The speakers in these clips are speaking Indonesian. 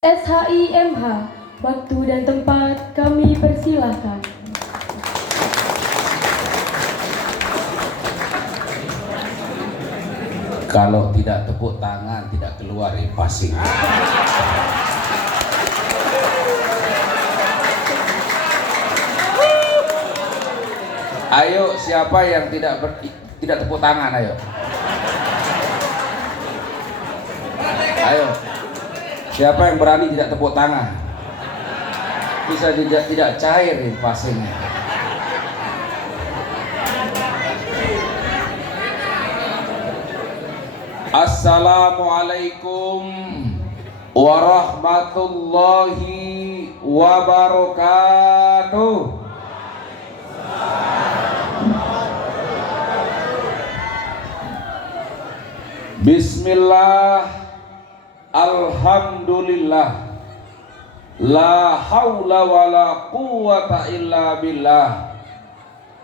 SHIMH, waktu dan tempat kami persilahkan. Kalau tidak tepuk tangan, tidak keluar passing. Ayo, siapa yang tidak tepuk tangan? Ayo. Ayo. Siapa yang berani tidak tepuk tangan? Bisa tidak cair passingnya. Assalamualaikum warahmatullahi wabarakatuh. Bismillah, alhamdulillah, la haula wala quwwata illa billah.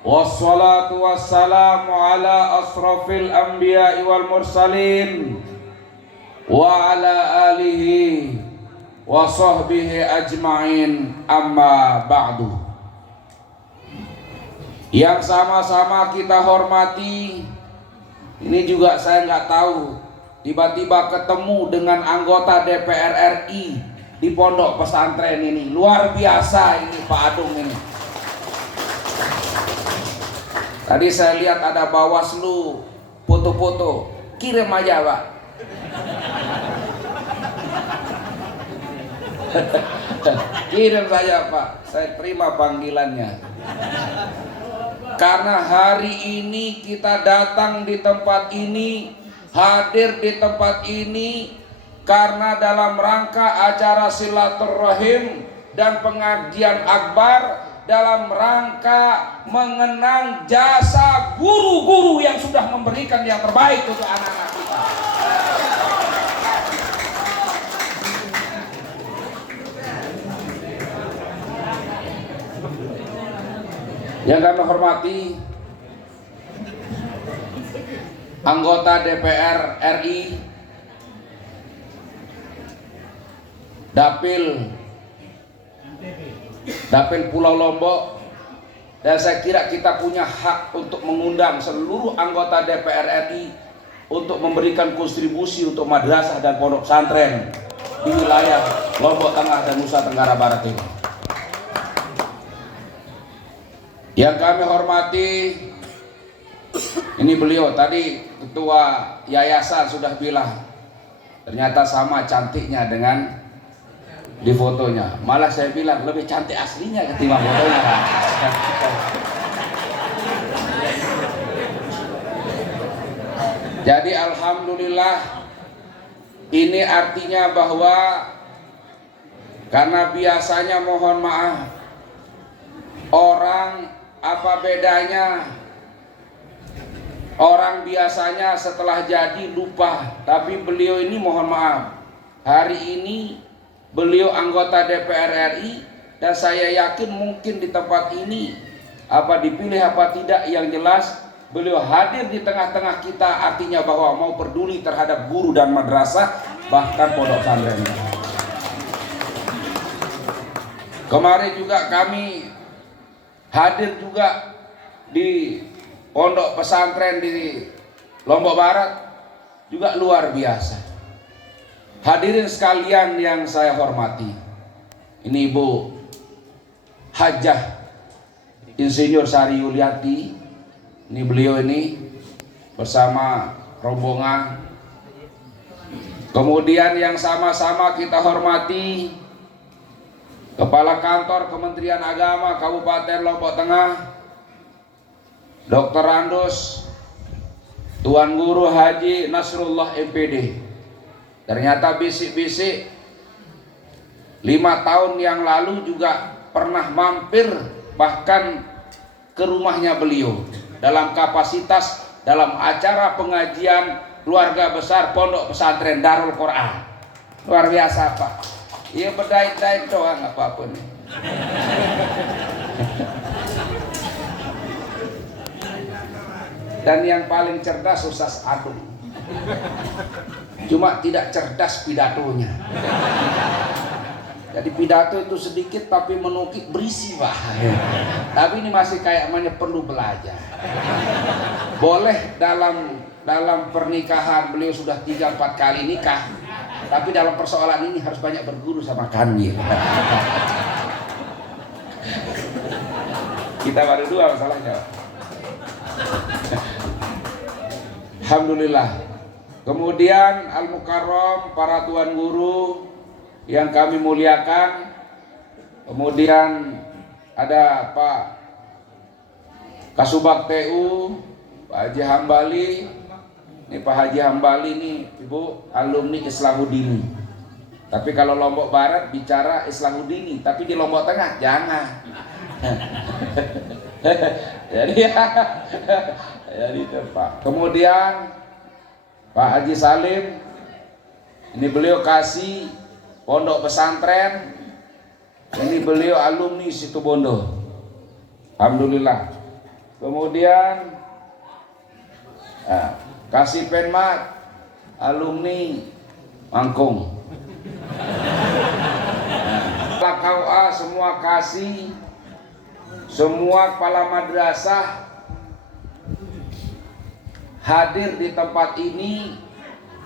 Wassalatu wassalamu ala asrafil anbiya'i wal mursalin wa ala alihi wa sahbihi ajma'in, amma ba'du. Yang sama-sama kita hormati, ini juga saya nggak tahu, tiba-tiba ketemu dengan anggota DPR RI di pondok pesantren ini. Luar biasa ini Pak Adung ini. Tadi saya lihat ada Bawaslu foto-foto, kirim aja Pak. Kirim saja Pak, saya terima panggilannya. Karena hari ini kita datang di tempat ini, hadir di tempat ini karena dalam rangka acara silaturahim dan pengajian akbar, dalam rangka mengenang jasa guru-guru yang sudah memberikan yang terbaik untuk anak-anak kita. Yang kami hormati anggota DPR RI, Dapil Pulau Lombok, dan saya kira kita punya hak untuk mengundang seluruh anggota DPR RI untuk memberikan kontribusi untuk madrasah dan pondok pesantren di wilayah Lombok Tengah dan Nusa Tenggara Barat ini. Yang kami hormati, ini beliau tadi ketua yayasan sudah bilang, ternyata sama cantiknya dengan di fotonya. Malah saya bilang lebih cantik aslinya ketimbang fotonya. Jadi alhamdulillah, ini artinya bahwa karena biasanya, mohon maaf, orang apa bedanya? Orang biasanya setelah jadi lupa, tapi beliau ini mohon maaf, hari ini beliau anggota DPR RI, dan saya yakin mungkin di tempat ini apa dipilih apa tidak, yang jelas beliau hadir di tengah-tengah kita, artinya bahwa mau peduli terhadap guru dan madrasah, bahkan pondok pesantren. Kemarin juga kami hadir juga di pondok pesantren di Lombok Barat, juga luar biasa. Hadirin sekalian yang saya hormati, ini Ibu Hajah Insinyur Sari Yuliati, ini beliau ini bersama rombongan. Kemudian yang sama-sama kita hormati Kepala Kantor Kementerian Agama Kabupaten Lombok Tengah, Dr. Randus, Tuan Guru Haji Nasrullah MPD. Ternyata bisik-bisik 5 tahun yang lalu juga pernah mampir bahkan ke rumahnya beliau dalam kapasitas dalam acara pengajian keluarga besar Pondok Pesantren Darul Quran. Luar biasa Pak. Iya, berdait-dait doang apapun. Dan yang paling cerdas Ustaz Adung, cuma tidak cerdas pidatonya. Jadi pidato itu sedikit tapi menukik berisi Pak. Tapi ini masih kayak perlu belajar. Boleh dalam pernikahan beliau sudah 3-4 kali nikah, tapi dalam persoalan ini harus banyak berguru sama kami. Kita baru 2 masalahnya. Alhamdulillah. Kemudian Al-Mukarram, para tuan guru yang kami muliakan. Kemudian ada Pak Kasubag TU, Pak Haji Hambali. Ini Pak Haji Hambali ini Ibu alumni Islahuddini. Tapi kalau Lombok Barat bicara Islahuddini, tapi di Lombok Tengah jangan. Jadi itu Pak. Kemudian Pak Haji Salim, ini beliau kasih pondok pesantren. Ini beliau alumni Situbondo. Alhamdulillah. Kemudian kasih Penmat, alumni Mangkung. KUA semua kasih, semua kepala madrasah hadir di tempat ini,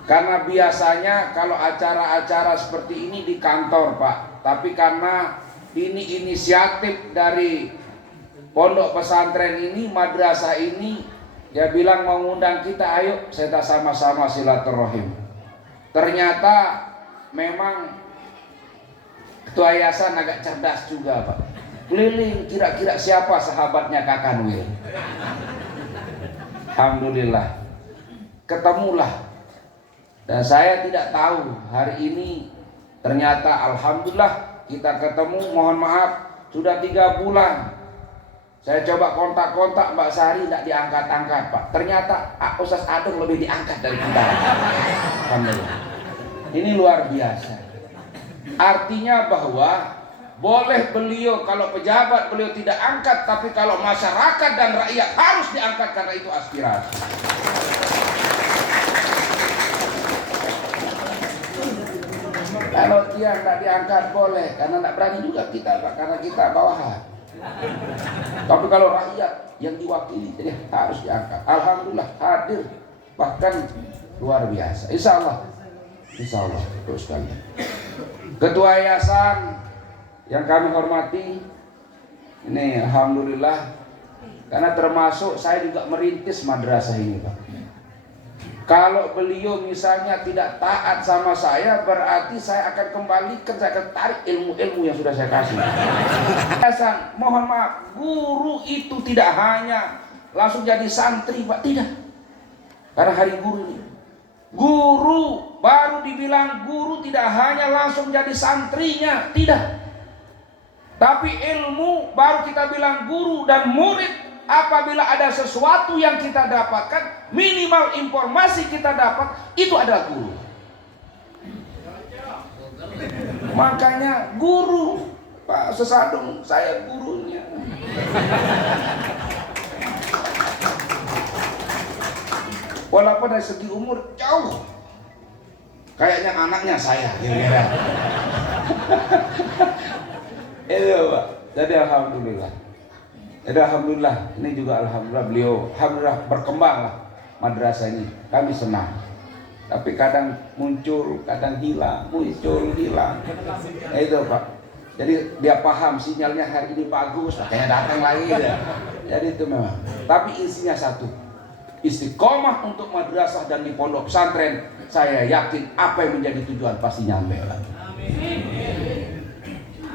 karena biasanya kalau acara-acara seperti ini di kantor Pak, tapi karena ini inisiatif dari pondok pesantren ini, madrasah ini, dia bilang mengundang kita, ayo kita sama-sama silaturahim. Ternyata memang ketua yayasan agak cerdas juga Pak, keliling kira-kira siapa sahabatnya Kak Kanwil. Alhamdulillah ketemulah, dan saya tidak tahu hari ini ternyata alhamdulillah kita ketemu. Mohon maaf sudah 3 bulan saya coba kontak-kontak Mbak Sari, tidak diangkat-angkat Pak. Ternyata Ustaz Adung lebih diangkat dari kita. Alhamdulillah. Ini luar biasa. Artinya bahwa boleh beliau kalau pejabat beliau tidak angkat, tapi kalau masyarakat dan rakyat harus diangkat karena itu aspirasi. Kalau dia tidak diangkat boleh, karena tidak berani juga kita Pak, karena kita bawahan. Tapi kalau rakyat yang diwakili jadi harus diangkat. Alhamdulillah hadir, bahkan luar biasa. Insya Allah terus sekalian. Ketua yayasan yang kami hormati, ini alhamdulillah, karena termasuk saya juga merintis madrasah ini Pak. Kalau beliau misalnya tidak taat sama saya, berarti saya akan kembalikan, saya akan tarik ilmu-ilmu yang sudah saya kasih. Yayasan, mohon maaf, guru itu tidak hanya langsung jadi santri Pak, tidak. Karena hari guru ini, guru baru dibilang guru tidak hanya langsung jadi santrinya, tidak. Tapi ilmu baru kita bilang guru, dan murid apabila ada sesuatu yang kita dapatkan, minimal informasi kita dapat, itu adalah guru. Makanya guru Pak Sesadung, saya gurunya. Walaupun dari segi umur jauh, kayaknya anaknya saya. Itu Pak. Jadi alhamdulillah. Jadi alhamdulillah, ini juga alhamdulillah beliau alhamdulillah berkembang lah madrasah ini. Kami senang. Tapi kadang muncul, kadang hilang, muncul, hilang. Itu Pak. Jadi dia paham sinyalnya hari ini bagus, makanya datang lagi ya. Jadi itu memang. Tapi isinya satu. Istiqomah untuk madrasah dan di pondok pesantren. Saya yakin apa yang menjadi tujuan pasti nyampe lah.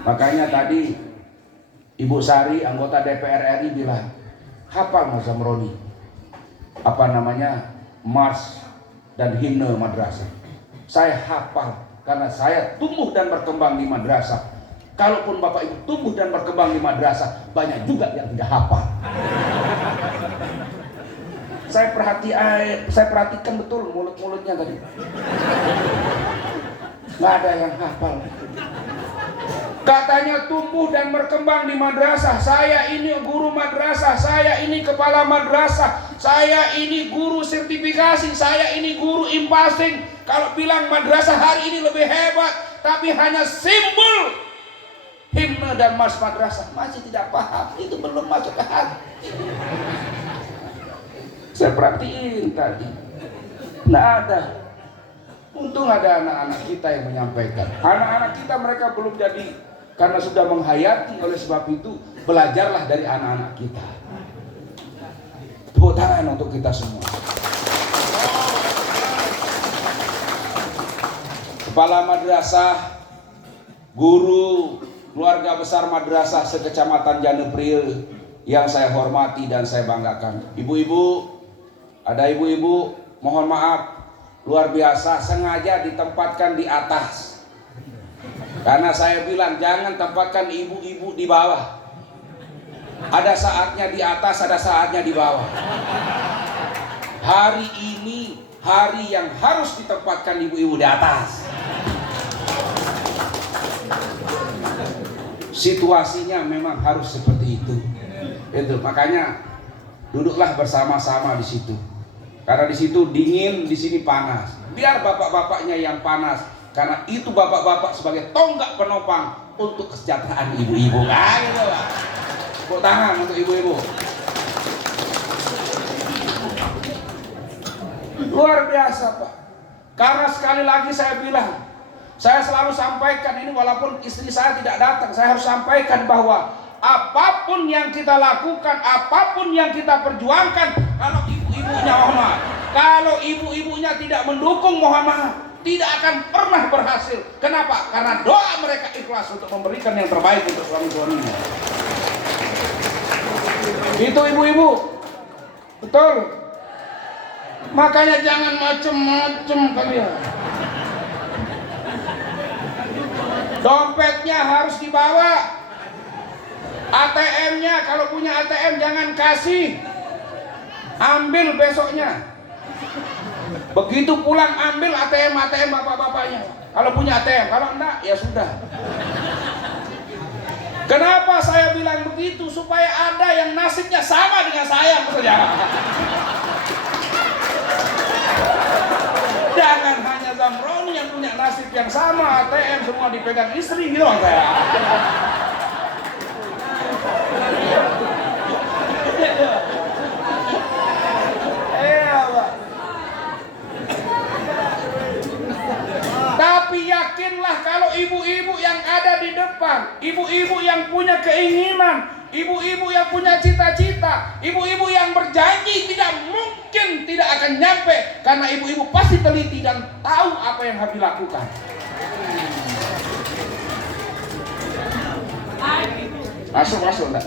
Makanya tadi Ibu Sari, anggota DPR RI bilang, hafal Mas Zamroni apa namanya mars dan himne madrasah. Saya hafal karena saya tumbuh dan berkembang di madrasah. Kalaupun Bapak Ibu tumbuh dan berkembang di madrasah, banyak juga yang tidak hafal. Saya perhatikan betul mulut-mulutnya tadi. Nggak ada yang hafal. Katanya tumbuh dan berkembang di madrasah. Saya ini guru madrasah, saya ini kepala madrasah, saya ini guru sertifikasi, saya ini guru impasing. Kalau bilang madrasah hari ini lebih hebat, tapi hanya simbol himne dan mas madrasah, masih tidak paham, itu belum masuk ke hati. Saya perhatiin tadi, nggak ada. Untung ada anak-anak kita yang menyampaikan. Anak-anak kita mereka belum jadi, karena sudah menghayati. Oleh sebab itu belajarlah dari anak-anak kita. Tepuk tangan untuk kita semua. Kepala madrasah, guru, keluarga besar madrasah sekecamatan Janepril yang saya hormati dan saya banggakan. Ibu-ibu, ada ibu-ibu, mohon maaf, luar biasa, sengaja ditempatkan di atas. Karena saya bilang jangan tempatkan ibu-ibu di bawah. Ada saatnya di atas, ada saatnya di bawah. Hari ini hari yang harus ditempatkan ibu-ibu di atas. Situasinya memang harus seperti itu. Itu makanya duduklah bersama-sama di situ. Karena di situ dingin, di sini panas. Biar bapak-bapaknya yang panas, karena itu bapak-bapak sebagai tonggak penopang untuk kesejahteraan ibu-ibu. Nah, gitu Pak. Tepuk tangan untuk ibu-ibu. Luar biasa Pak. Karena sekali lagi saya bilang, saya selalu sampaikan ini walaupun istri saya tidak datang, saya harus sampaikan bahwa apapun yang kita lakukan, apapun yang kita perjuangkan, kalau ibu-ibunya mohon maaf, kalau ibu-ibunya tidak mendukung mohon maaf, tidak akan pernah berhasil. Kenapa? Karena doa mereka ikhlas untuk memberikan yang terbaik untuk suami-suaminya. Itu ibu-ibu, betul. Makanya jangan macem-macem kalian. Dompetnya harus dibawa. ATM-nya kalau punya ATM jangan kasih, ambil besoknya. Begitu pulang ambil ATM bapak-bapaknya. Kalau punya ATM, kalau enggak ya sudah. Kenapa saya bilang begitu? Supaya ada yang nasibnya sama dengan saya, saudara. Jangan hanya Zamroni yang punya nasib yang sama, ATM semua dipegang istri gitu saya. Tapi yakinlah kalau ibu-ibu yang ada di depan, ibu-ibu yang punya keinginan, ibu-ibu yang punya cita-cita, ibu-ibu yang berjanji tidak mungkin tidak akan nyampe, karena ibu-ibu pasti teliti dan tahu apa yang harus dilakukan. Masuk enggak?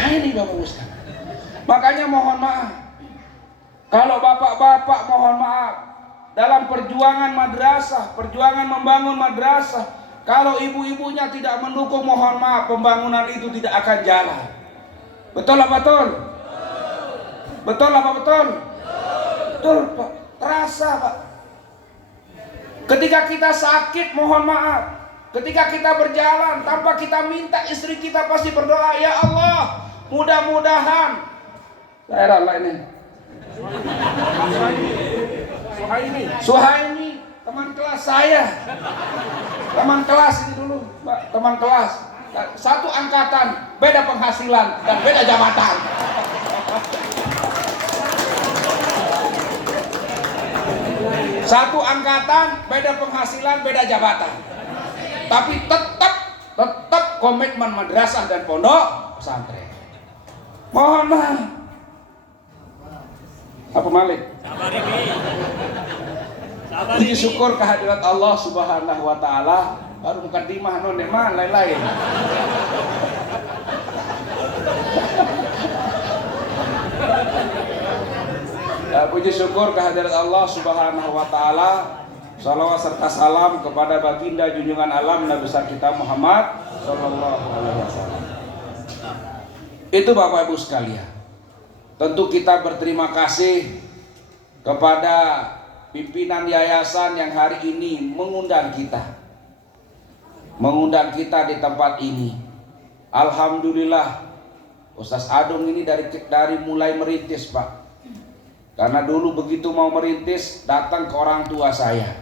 Ini Bapak Ustaz. Makanya mohon maaf, kalau bapak-bapak mohon maaf, dalam perjuangan madrasah, perjuangan membangun madrasah, kalau ibu-ibunya tidak mendukung mohon maaf, pembangunan itu tidak akan jalan. Betul apa betul? Betul apa betul? Betul Pak, terasa Pak. Ketika kita sakit mohon maaf, ketika kita berjalan tanpa kita minta, istri kita pasti berdoa, ya Allah mudah-mudahan daerah lain ini Suhaini, teman kelas saya, teman kelas ini dulu Pak, teman kelas satu angkatan, beda penghasilan dan beda jabatan. Satu angkatan, beda penghasilan, beda jabatan, tapi tetap komitmen madrasah dan pondok pesantren. Mohon maaf. Apa Malik? Puji syukur kehadirat Allah Subhanahu wa taala. Baru mukadimah non mah lain-lain. Puji syukur kehadirat Allah Subhanahu wa taala. Salawat serta salam kepada baginda junjungan alam Nabi besar kita Muhammad sallallahu alaihi wasallam. Itu Bapak Ibu sekalian. Tentu kita berterima kasih kepada pimpinan yayasan yang hari ini mengundang kita di tempat ini. Alhamdulillah, Ustaz Adung ini dari mulai merintis Pak. Karena dulu begitu mau merintis datang ke orang tua saya.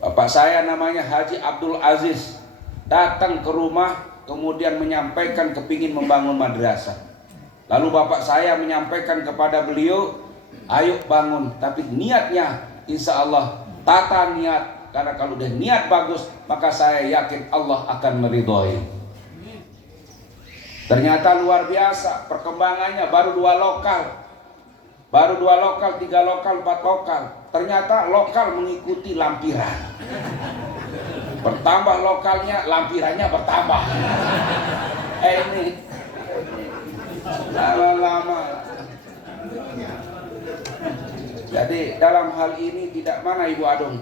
Bapak saya namanya Haji Abdul Aziz datang ke rumah kemudian menyampaikan kepingin membangun madrasah. Lalu bapak saya menyampaikan kepada beliau, ayo bangun, tapi niatnya insya Allah tata niat, karena kalau udah niat bagus maka saya yakin Allah akan meridhoi. Ternyata luar biasa perkembangannya, baru 2 lokal, 3 lokal, 4 lokal. Ternyata lokal mengikuti lampiran. Bertambah lokalnya, lampirannya bertambah. Ini lama-lama. Jadi dalam hal ini tidak, mana Ibu Adung?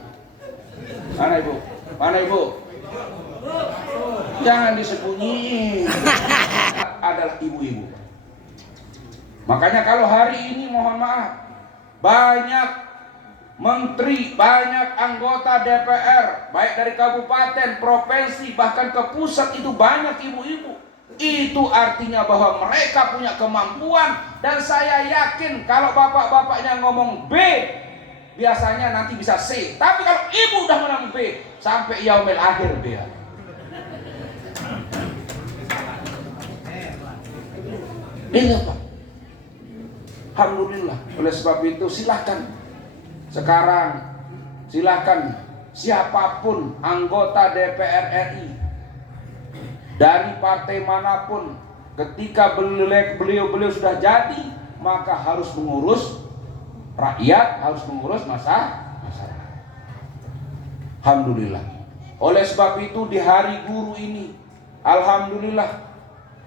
Mana Ibu? Mana Ibu? Jangan disembunyi. Adalah ibu-ibu. Makanya kalau hari ini mohon maaf, banyak menteri, banyak anggota DPR, baik dari kabupaten, provinsi, bahkan ke pusat, itu banyak ibu-ibu. Itu artinya bahwa mereka punya kemampuan, dan saya yakin kalau bapak-bapaknya ngomong B, biasanya nanti bisa C. Tapi kalau ibu udah menang B, sampai yaumil akhir B. Ini Pak. Alhamdulillah. Oleh sebab itu silahkan sekarang, silahkan siapapun anggota DPR RI dari partai manapun, ketika beliau sudah jadi, maka harus mengurus rakyat, harus mengurus masyarakat. Alhamdulillah. Oleh sebab itu di hari guru ini, alhamdulillah,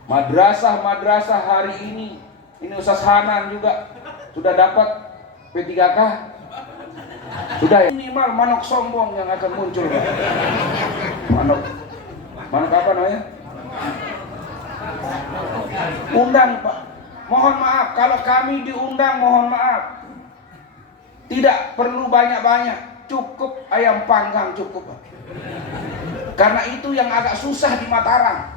madrasah hari ini Ustaz Hanan juga sudah dapat P3K. Sudah ya? Minimal manuk sombong yang akan muncul, Pak. Manuk apa namanya? Undang, Pak. Mohon maaf kalau kami diundang, mohon maaf. Tidak perlu banyak-banyak, cukup ayam panggang cukup, Pak. Karena itu yang agak susah di Mataram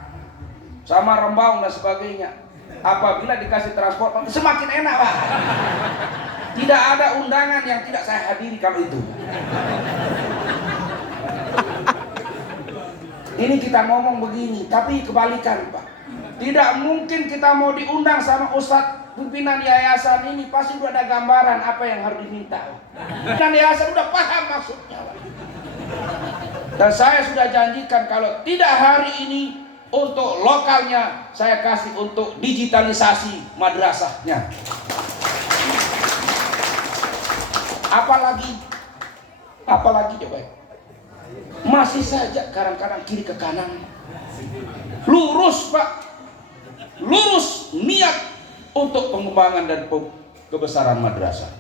sama Rembang dan sebagainya. Apabila dikasih transport semakin enak, Pak. Tidak ada undangan yang tidak saya hadiri kalau itu. Ini kita ngomong begini, tapi kebalikan, Pak. Tidak mungkin kita mau diundang sama Ustadz pimpinan yayasan ini, pasti udah ada gambaran apa yang harus diminta. Pimpinan yayasan udah paham maksudnya, Pak. Dan saya sudah janjikan kalau tidak hari ini, untuk lokalnya saya kasih untuk digitalisasi madrasahnya. Apalagi coba, masih saja kadang-kadang kiri ke kanan. Lurus, Pak, lurus niat untuk pengembangan dan kebesaran madrasah.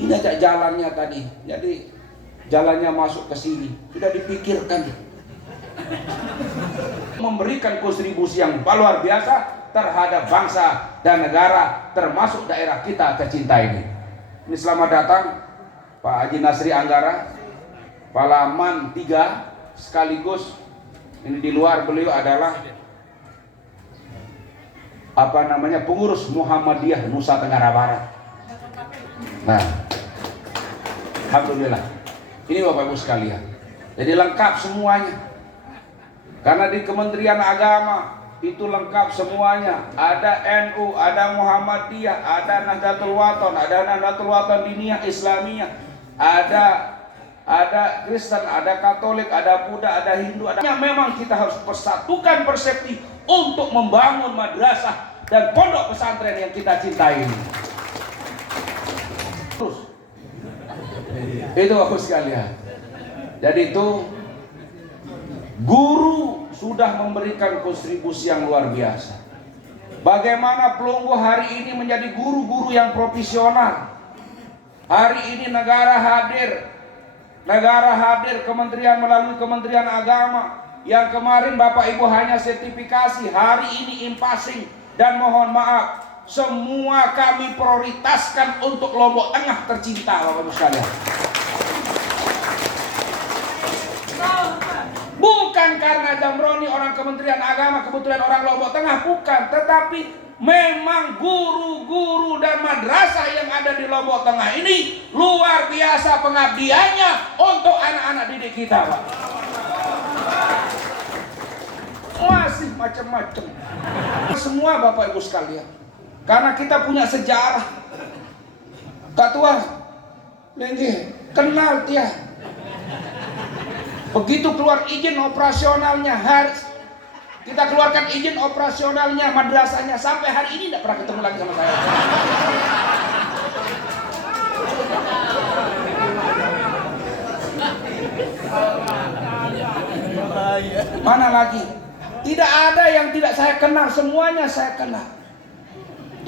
Ini aja jalannya tadi, jadi jalannya masuk ke sini sudah dipikirkan, memberikan kontribusi yang luar biasa terhadap bangsa dan negara, termasuk daerah kita tercinta ini. Ini selamat datang Pak Haji Nasri Anggara, Palaman 3, sekaligus ini di luar beliau adalah pengurus Muhammadiyah Nusa Tenggara Barat. Nah, alhamdulillah. Ini Bapak Ibu sekalian. Jadi lengkap semuanya. Karena di Kementerian Agama itu lengkap semuanya. Ada NU, ada Muhammadiyah, ada Nahdlatul Wathon Diniyah Islamiyah, ada Kristen, ada Katolik, ada Buddha, ada Hindu, memang kita harus persatukan persepsi untuk membangun madrasah dan pondok pesantren yang kita cintai ini. Terus itu aku sekalian. Jadi itu guru sudah memberikan kontribusi yang luar biasa. Bagaimana Pelunggu hari ini menjadi guru-guru yang profesional. Hari ini negara hadir, kementerian melalui Kementerian Agama. Yang kemarin Bapak Ibu hanya sertifikasi, hari ini impasing. Dan mohon maaf, semua kami prioritaskan untuk Lombok Tengah tercinta, Bapak Ibu sekalian. Bukan Bukan karena Jamroni orang Kementerian Agama, kebetulan orang Lombok Tengah, bukan. Tetapi memang guru-guru dan madrasah yang ada di Lombok Tengah ini luar biasa pengabdiannya untuk anak-anak didik kita, Pak. Masih macam-macam. Semua Bapak Ibu sekalian. Karena kita punya sejarah. Ketua Lengge, kenal dia. Begitu keluar izin operasionalnya, harus kita keluarkan izin operasionalnya madrasahnya, sampai hari ini tidak pernah ketemu lagi sama saya. Mana lagi? Tidak ada yang tidak saya kenal, semuanya saya kenal.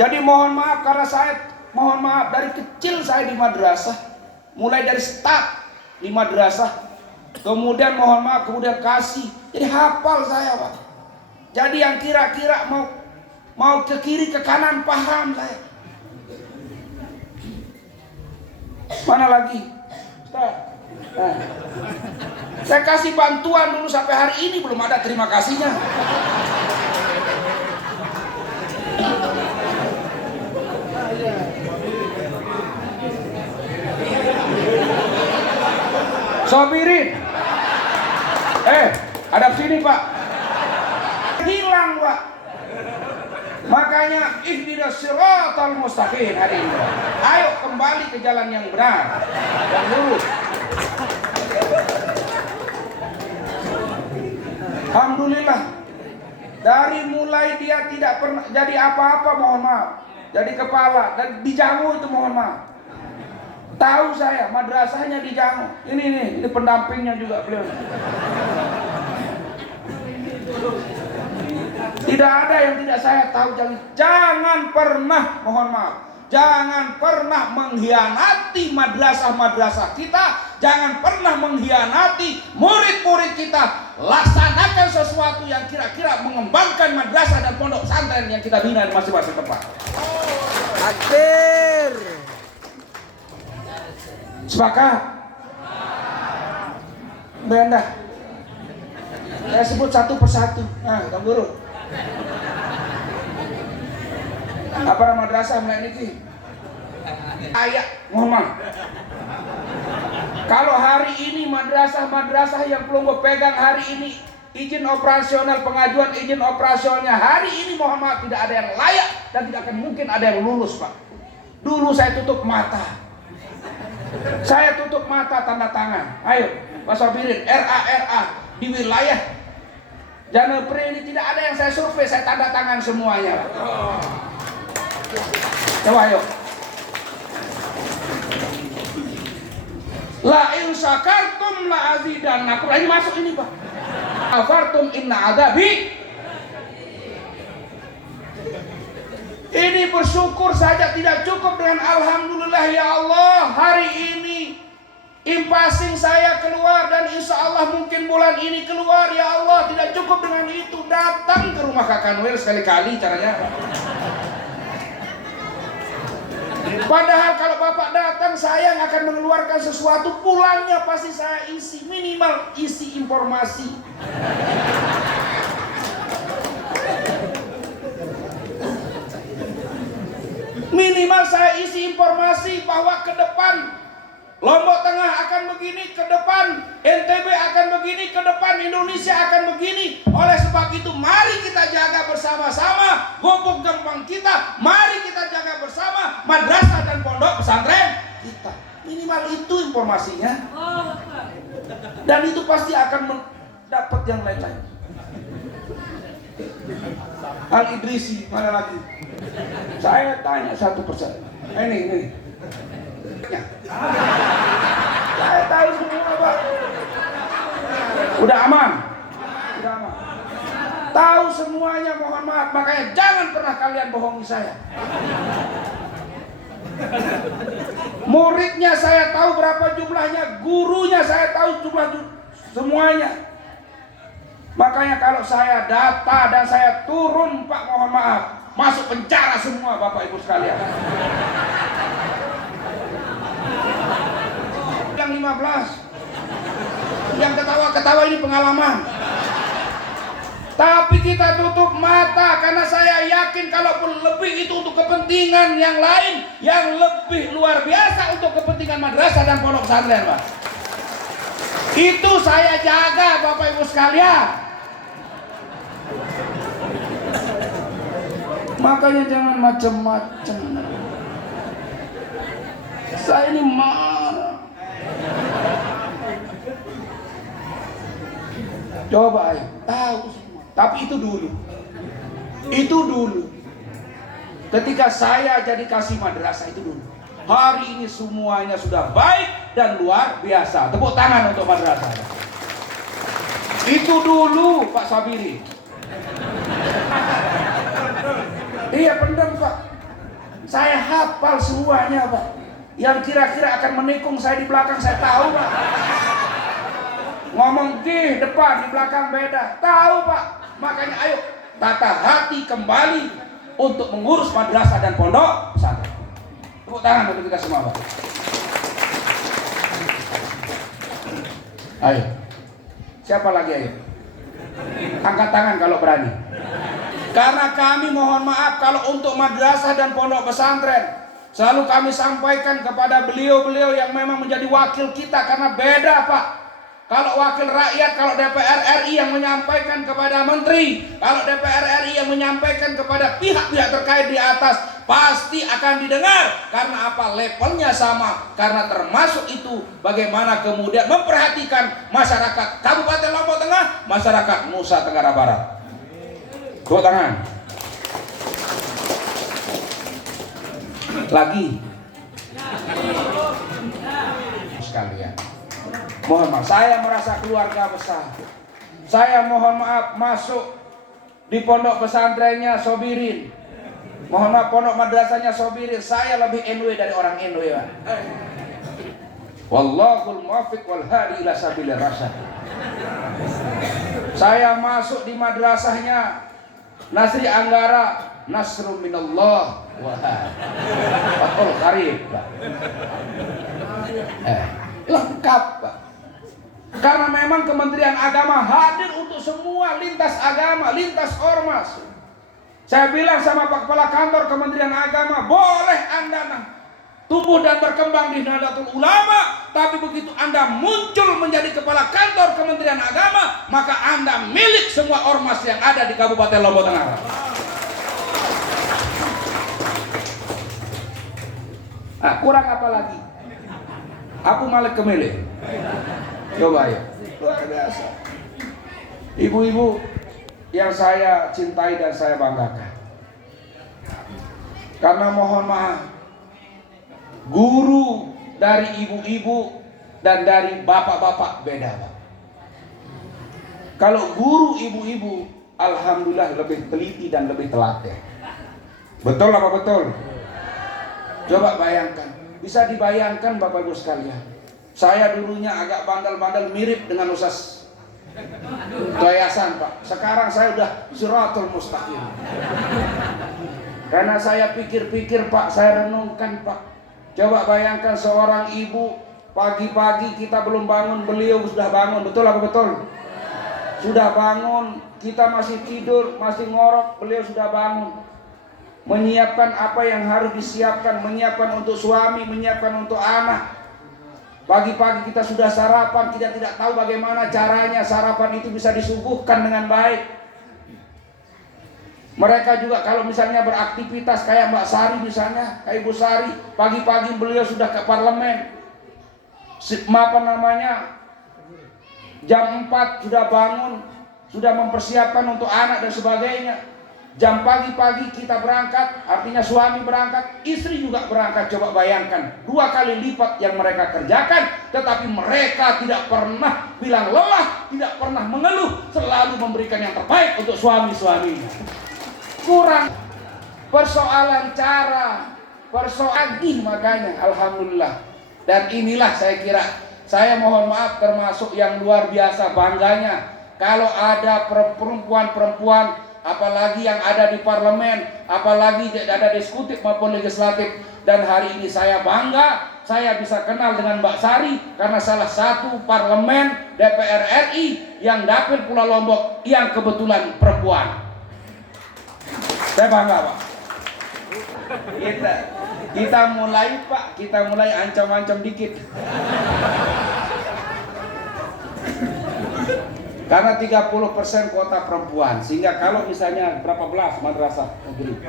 Jadi mohon maaf karena mohon maaf dari kecil saya di madrasah, mulai dari start di madrasah, kemudian mohon maaf, kemudian kasih, jadi hafal saya, Pak. Jadi yang kira-kira mau ke kiri ke kanan paham saya. Mana lagi? Ustaz. Nah, saya kasih bantuan dulu sampai hari ini belum ada terima kasihnya. Sobirin. Ada sini, Pak. Hilang, Pak. Makanya ihdinas siratal mustaqim hari ini. Ayo kembali ke jalan yang benar. Dan lurus. Alhamdulillah. Dari mulai dia tidak pernah jadi apa-apa, mohon maaf. Jadi kepala dan di Jango itu mohon maaf. Tahu saya madrasahnya di Jango. Ini pendampingnya juga beliau. Tidak ada yang tidak saya tahu. Jangan pernah, mohon maaf, jangan pernah mengkhianati madrasah-madrasah kita. Jangan pernah mengkhianati murid-murid kita. Laksanakan sesuatu yang kira-kira mengembangkan madrasah dan pondok pesantren yang kita bina di masing-masing tempat. Takbir. Sepakat? Benda. Saya sebut satu persatu. Nah, Kang Guru. Apa nama madrasah mulai niki? Ayat, mohon maaf. Kalau hari ini madrasah-madrasah yang belum gue pegang hari ini izin operasional, pengajuan izin operasionalnya hari ini mohon maaf tidak ada yang layak dan tidak akan mungkin ada yang lulus, Pak. Dulu saya tutup mata. Saya tutup mata tanda tangan. Ayo, Pak Sobirin, RA di wilayah Janepri ini tidak ada yang saya survei, saya tanda tangan semuanya. Coba ayo. La in syakartum la azidannakum. Ini masuk ini, Pak. Kafartum inna adabi. Ini bersyukur saja tidak cukup dengan alhamdulillah ya Allah, hari ini impasing saya keluar dan insya Allah mungkin bulan ini keluar ya Allah. Tidak cukup dengan itu, datang ke rumah Kakak Noel sekali-kali caranya. Padahal kalau Bapak datang saya akan mengeluarkan sesuatu, pulangnya pasti saya isi, minimal isi informasi. Minimal saya isi informasi bahwa ke depan Lombok Tengah akan begini, ke depan NTB akan begini, ke depan Indonesia akan begini. Oleh sebab itu mari kita jaga bersama-sama gobok gempang kita. Mari kita jaga bersama madrasah dan pondok pesantren kita. Minimal itu informasinya. Dan itu pasti akan mendapat yang lain-lain. Al Idrisi mana lagi? Saya tanya satu persatu. Ini. Saya tahu semua, Pak. Udah aman. Tahu semuanya, mohon maaf. Makanya jangan pernah kalian bohongi saya. Muridnya saya tahu berapa jumlahnya, gurunya saya tahu jumlah semuanya. Makanya kalau saya data dan saya turun, Pak, mohon maaf, masuk penjara semua Bapak Ibu sekalian. Yang 15, yang ketawa-ketawa ini pengalaman. Tapi kita tutup mata karena saya yakin kalaupun lebih itu untuk kepentingan yang lain yang lebih luar biasa untuk kepentingan madrasah dan pondok pesantren, Pak. Itu saya jaga, Bapak Ibu sekalian. Makanya jangan macam-macam. Saya ini marah. Coba ayo, tahu semua. Tapi itu dulu. Itu dulu. Ketika saya jadi kasih madrasah itu dulu. Hari ini semuanya sudah baik dan luar biasa. Tepuk tangan untuk madrasah. Itu dulu Pak Sabiri. Iya benar Pak. Saya hafal semuanya Pak. Yang kira-kira akan menikung saya di belakang saya tahu Pak. Ngomong di depan, di belakang beda. Tahu Pak. Makanya ayo tata hati kembali untuk mengurus madrasah dan pondok pesantren. Tepuk tangan untuk kita semua Pak. Ayo. Siapa lagi ayo? Angkat tangan kalau berani. Karena kami mohon maaf kalau untuk madrasah dan pondok pesantren selalu kami sampaikan kepada beliau-beliau yang memang menjadi wakil kita karena beda Pak. Kalau wakil rakyat, kalau DPR RI yang menyampaikan kepada menteri, kalau DPR RI yang menyampaikan kepada pihak-pihak terkait di atas, pasti akan didengar. Karena apa? Levelnya sama. Karena termasuk itu bagaimana kemudian memperhatikan masyarakat Kabupaten Lombok Tengah, masyarakat Nusa Tenggara Barat. Tepuk tangan. Lagi. Sekalian. Mohon maaf, saya merasa keluarga besar. Saya mohon maaf masuk di pondok pesantrennya Sobirin. Mohon maaf pondok madrasahnya Sobirin. Saya lebih NW dari orang NW, Pak. Wallahul muwaffiq wal hadi ila sabilir rasyad. Saya masuk di madrasahnya Nasri Anggara, Nasrun minallah wa fathul qarib. Lengkap, Pak. Karena memang Kementerian Agama hadir untuk semua lintas agama, lintas ormas. Saya bilang sama Pak Kepala Kantor Kementerian Agama, boleh Anda tumbuh dan berkembang di Nahdlatul Ulama, tapi begitu Anda muncul menjadi Kepala Kantor Kementerian Agama, maka Anda milik semua ormas yang ada di Kabupaten Lombok Tengah. Nah, kurang apa lagi? Aku Malik Kemilih. Coba ya, luar biasa. Ibu-ibu yang saya cintai dan saya banggakan. Karena mohon maaf, guru dari ibu-ibu dan dari bapak-bapak beda, Pak. Kalau guru ibu-ibu, alhamdulillah lebih teliti dan lebih telaten. Betul apa betul? Coba bayangkan, bisa dibayangkan Bapak Ibu sekalian. Saya dulunya agak bandel-bandel mirip dengan Ustaz Yayasan Pak. Sekarang saya udah Siratul Mustaqim. Karena saya pikir-pikir Pak, saya renungkan Pak. Coba bayangkan seorang ibu pagi-pagi kita belum bangun, beliau sudah bangun. Betul apa betul? Sudah bangun, kita masih tidur, masih ngorok, beliau sudah bangun. Menyiapkan apa yang harus disiapkan, menyiapkan untuk suami, menyiapkan untuk anak. Pagi-pagi kita sudah sarapan, kita tidak tahu bagaimana caranya sarapan itu bisa disuguhkan dengan baik. Mereka juga kalau misalnya beraktivitas kayak Mbak Sari misalnya, kayak Ibu Sari, pagi-pagi beliau sudah ke parlemen. Jam 4 sudah bangun, sudah mempersiapkan untuk anak dan sebagainya. Jam pagi-pagi kita berangkat, artinya suami berangkat, istri juga berangkat. Coba bayangkan, 2 kali lipat yang mereka kerjakan, tetapi mereka tidak pernah bilang lelah, tidak pernah mengeluh, selalu memberikan yang terbaik untuk suami-suaminya. Kurang persoalan cara, persoalan makanya alhamdulillah. Dan inilah saya kira, saya mohon maaf termasuk yang luar biasa bangganya kalau ada perempuan-perempuan, apalagi yang ada di parlemen, apalagi ada di eksekutif maupun legislatif. Dan hari ini saya bangga saya bisa kenal dengan Mbak Sari karena salah satu parlemen DPR RI yang dapil Pulau Lombok yang kebetulan perempuan. Saya bangga, Pak. Kita mulai, Pak, kita mulai ancam-ancam dikit. Karena 30% kota perempuan, sehingga kalau misalnya berapa belas madrasah negeri?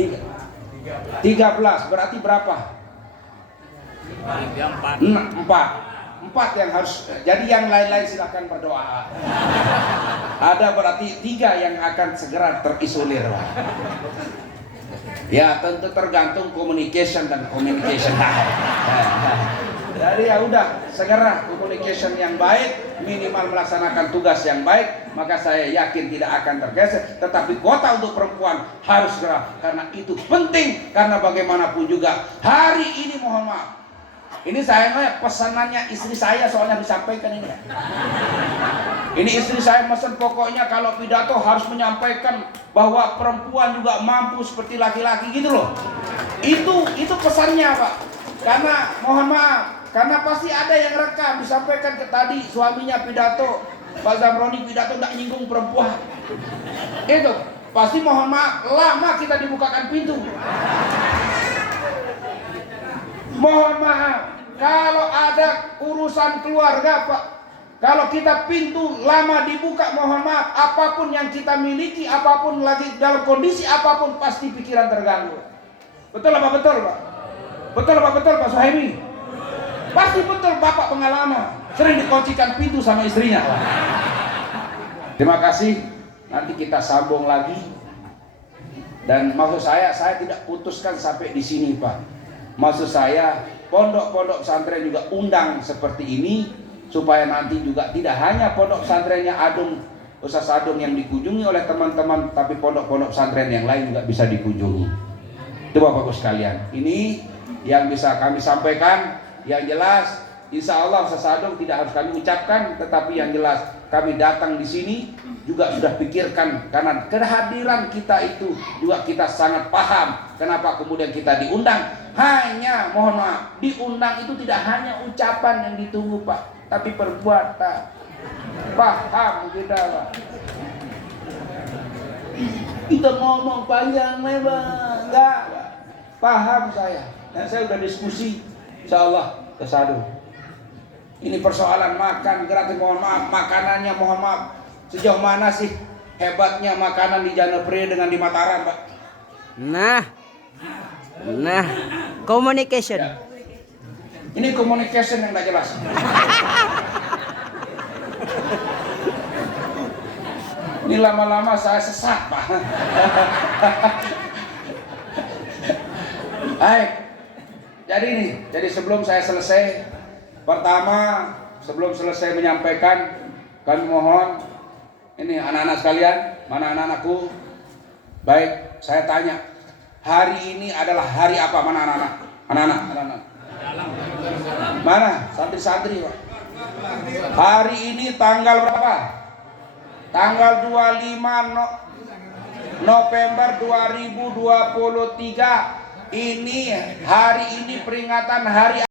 13, berarti berapa? 4 yang harus. Jadi yang lain-lain silahkan berdoa. Ada berarti 3 yang akan segera terisolir. Ya tentu tergantung communication dan communication. Jadi ya udah, segera communication yang baik, minimal melaksanakan tugas yang baik, maka saya yakin tidak akan tergeser. Tetapi kuota untuk perempuan harus segera, karena itu penting. Karena bagaimanapun juga hari ini, mohon maaf, ini saya pesanannya istri saya soalnya disampaikan ini. Ini istri saya pesan, pokoknya kalau pidato harus menyampaikan bahwa perempuan juga mampu seperti laki-laki gitu loh. Itu pesannya, Pak. Karena mohon maaf, karena pasti ada yang rekam disampaikan ke tadi suaminya pidato, Pak Zamroni pidato tidak nyinggung perempuan. Itu pasti mohon maaf lama kita dibukakan pintu. Mohon maaf, kalau ada urusan keluarga, Pak, kalau kita pintu lama dibuka, mohon maaf, apapun yang kita miliki, apapun lagi dalam kondisi apapun, pasti pikiran terganggu. Betul apa betul, Pak? Betul apa betul, Pak Suhaimi? Pasti betul, Bapak pengalaman. Sering dikuncikan pintu sama istrinya, Pak. Terima kasih. Nanti kita sambung lagi. Dan maksud saya tidak putuskan sampai di sini, Pak. Maksud saya, pondok-pondok pesantren juga undang seperti ini, supaya nanti juga tidak hanya pondok pesantrennya Ustaz Adung yang dikunjungi oleh teman-teman, tapi pondok-pondok pesantren yang lain juga bisa dikunjungi. Itu Bapak-Ibu sekalian, ini yang bisa kami sampaikan. Yang jelas, insya Allah Ustaz Adung tidak harus kami ucapkan, tetapi yang jelas kami datang di sini juga sudah pikirkan, karena kehadiran kita itu juga kita sangat paham kenapa kemudian kita diundang. Hanya mohon maaf, diundang itu tidak hanya ucapan yang ditunggu, Pak, tapi perbuatan. Paham kita, Pak. Kita ngomong panjang lebar, enggak, Pak. Paham saya. Dan saya sudah diskusi, insya Allah kesadu. Ini persoalan makan gratis, mohon maaf, makanannya mohon maaf. Sejauh mana sih hebatnya makanan di Janepri dengan di Mataram, Pak? Nah, communication. Ya. Ini communication yang nggak jelas. Ini lama-lama saya sesat, Pak. Baik. Jadi sebelum saya selesai, pertama sebelum selesai menyampaikan, kami mohon, ini anak-anak sekalian, mana anak-anakku? Baik, saya tanya, hari ini adalah hari apa? Mana anak-anak? Anak-anak. Mana? Santri-santri, Pak. Hari ini tanggal berapa? Tanggal 25 November 2023. Ini hari ini peringatan hari